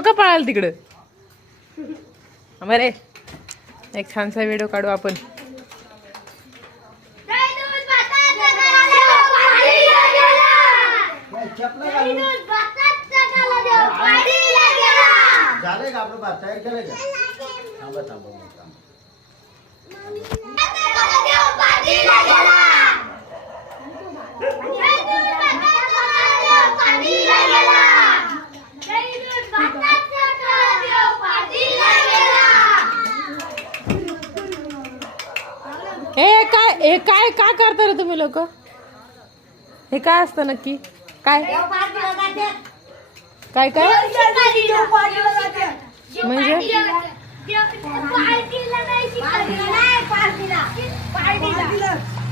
तो का पळाल तिकडं. बरे एक छानसा व्हिडिओ काढू आपण. झालंय का आपलं भात तयार केलंय का? थांबा थांबा थांबा. हे काय हे काय काय करता रे तुम्ही लोक? हे काय असतं नक्की? काय? काय काय? म्हणजे?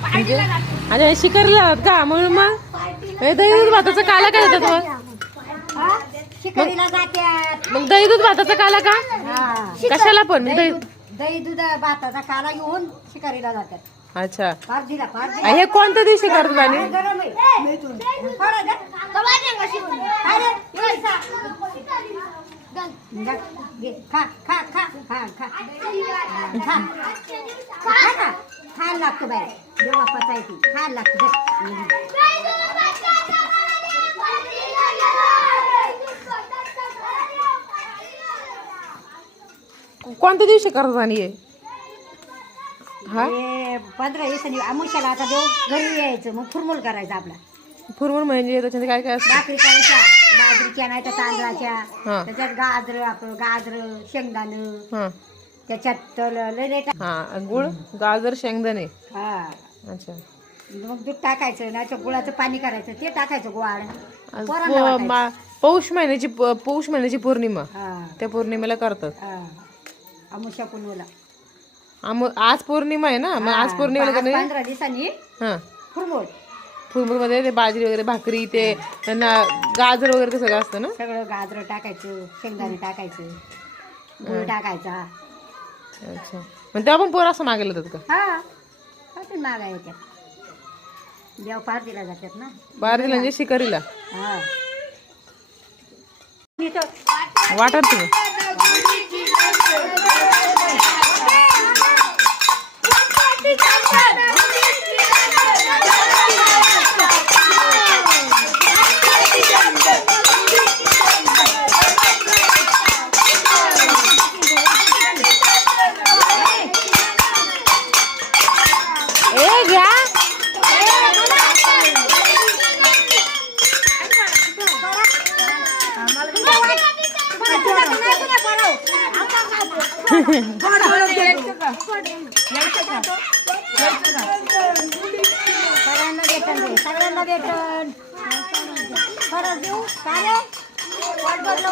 म्हणजे? अच्छा हे शिकारला जातात का? म्हणून मग? हे दही दूध भाताचा काला काय देतात मग? मग दही दूध भाताचा काला का? हा. कशाला पण? दही दही दूध भाताचा काला घेऊन शिकारीला जातात अच्छा. हे कोणत्या दिवशी करतात आणि? हा खायला लागतं देवा पचायची खायला लागतं. कोणत्या दिवशी करतात आणि हे? हा पंधरा दिवसांनी आमुष्याला आता देऊ. घरी यायचं मग फुरमूल करायचा आपला. फुरमूर म्हणजे त्याच्यात काय काय असतं? भाकरी करायच्या बाजरीच्या नाही तर तांदळाच्या. हा. त्याच्यात गाजर आपलं गाजर शेंगदाणं. हा. त्याच्यात लय लय टा- हा गुळ गाजर शेंगदाणे. हा. अच्छा. मग दूध टाकायचं नाही तर गुळाचं पाणी करायचं ते टाकायचं गुवाड आज पोरांना प- वाटायचं. मा- पौष महिन्याची प- पौष महिन्याची पौर्णिमा हा. त्या पौर्णिमेला करतात. हा. पुनवला. आम- आज पौर्णिमा आहे ना? मग आज पौर्णिमेला आज का नाही पंधरा दिवसांनी हा. मध्ये ते बाजरी वगैरे भाकरी ते त्यांना गाजर वगैरे ते सगळं असतं ना? सगळं गाजर टाकायचं शेंगदाणे टाकायचं गुळ टाकायचा. अच्छा मग तेव्हा पण पोर असं मागेल जातात का? हा काय मागा येतात देव पार दिला जातात ना. म्हणजे शिकारीला. हा. वाटत तुम्ही. ए घ्या सगळ्यांना भेटन सगळ्यांना भेटन. खरंच देऊ? काय वाट बघलं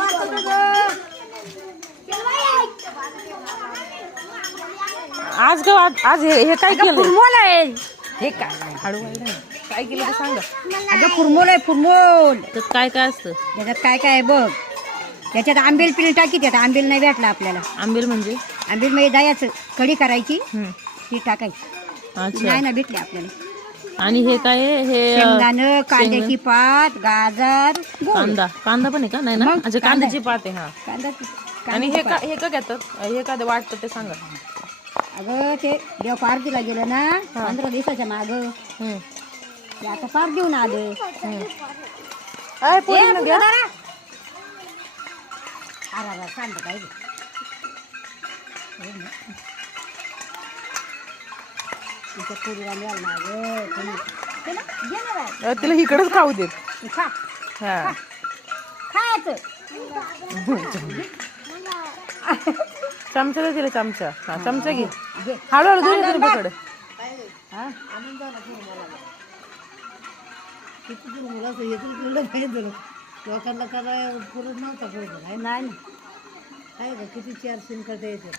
आज ग आज हे हे काय केलं फुरमोल आहे. हे काय? हळू. काय केलं ते सांगा. अगं फुरमोल आहे फुरमोल. त्यात काय काय असतं? त्याच्यात काय काय आहे बघ. त्याच्यात आंबेल पिल टाकी त्यात. आंबेल नाही भेटला आपल्याला. आंबील म्हणजे? आंबेल म्हणजे दयाचं कढी करायची. ती टाकायची. नाही ना भेटली आपल्याला. आणि हे काय आहे? हे अं, शेंगदाणं कांद्याची पात गाजर गोड. कांदा. कांदा पण आहे का? नाही ना? मग, अच्छा कांदा कांद्याची पात आहे हा. कांदा आणि हे का हे का घेतात? हे का वाटतं ते सांगा. अगं ते देव पारतीला गेलं ना पंधरा दिवसाच्या माग. हम्म. ते आता पार देऊन आलं. पोरींनो घ्या. अरे काय तिच्या पुरीला गं. अ, तिला इकडच खाऊ देत. खा. हा. खायचं. चमचा दे तिला चमचा. हा चमचा घे. घे. हळूहळू दे ना तिला पकड. हा? लोकांना करायला पुरत नव्हता पुरत नाही ना आहे का? किती चार सिम करता येते